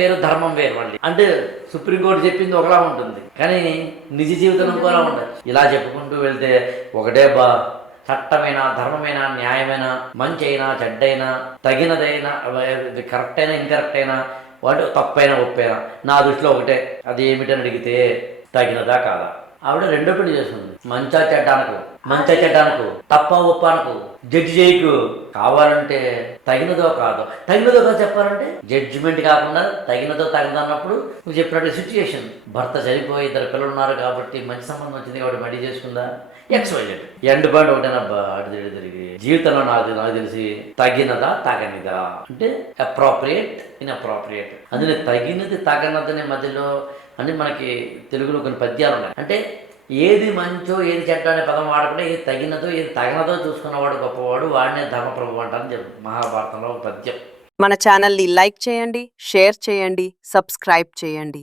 వేరు, ధర్మం వేరు. మళ్ళీ అంటే సుప్రీంకోర్టు చెప్పింది ఒకలా ఉంటుంది, కానీ నిజ జీవితం ఇంకోలా ఉంటుంది. ఇలా చెప్పుకుంటూ వెళ్తే ఒకటే చట్టమైనా, ధర్మమైనా, న్యాయమైనా, మంచి అయినా, చెడ్డైనా, తగినదైనా, కరెక్ట్ అయినా, ఇన్కరెక్ట్ అయినా, వాడు తప్పైనా, ఒప్పైనా నా దృష్టిలో ఒకటే. అది ఏమిటని అడిగితే తగినదా కాదా. ఆవిడ రెండో పెళ్లి చేస్తుంది. మంచా చెడ్డానకు, మంచా చెడ్డానకు, తప్ప ఒప్ప అనకు, జడ్జి చేయకు. కావాలంటే తగినదో కాదో, తగినదో కాదు చెప్పాలంటే జడ్జిమెంట్ కాకుండా తగినదో తగినదో అన్నప్పుడు నువ్వు చెప్పినట్టు సిచ్యుయేషన్. భర్త చనిపోయి 2 పిల్లలు ఉన్నారు కాబట్టి మంచి సంబంధం వచ్చింది కాబట్టి మళ్ళీ చేసుకుందా, ఎక్స్వైజెడ్. ఎండ్ పాయింట్ ఒకటేనబ్బా. అటు తిరిగి జీవితంలో నాకు తెలిసి తగినదా తగనిదా అంటే అప్రోప్రియేట్, ఇన్అప్రోప్రియేట్. అందులో తగినది తగనదని మధ్యలో అంటే మనకి తెలుగులో కొన్ని పద్యాలు ఉన్నాయి. అంటే ఏది మంచో ఏది చెడ్డ అనే పదం వాడకుండా ఏది తగినదో ఏది తగనదో చూసుకున్నవాడు గొప్పవాడు, వాడినే ధర్మప్రభు అంటారని చెప్పి మహాభారతంలో ఒక పద్యం. మన ఛానల్ని లైక్ చేయండి, షేర్ చేయండి, సబ్స్క్రైబ్ చేయండి.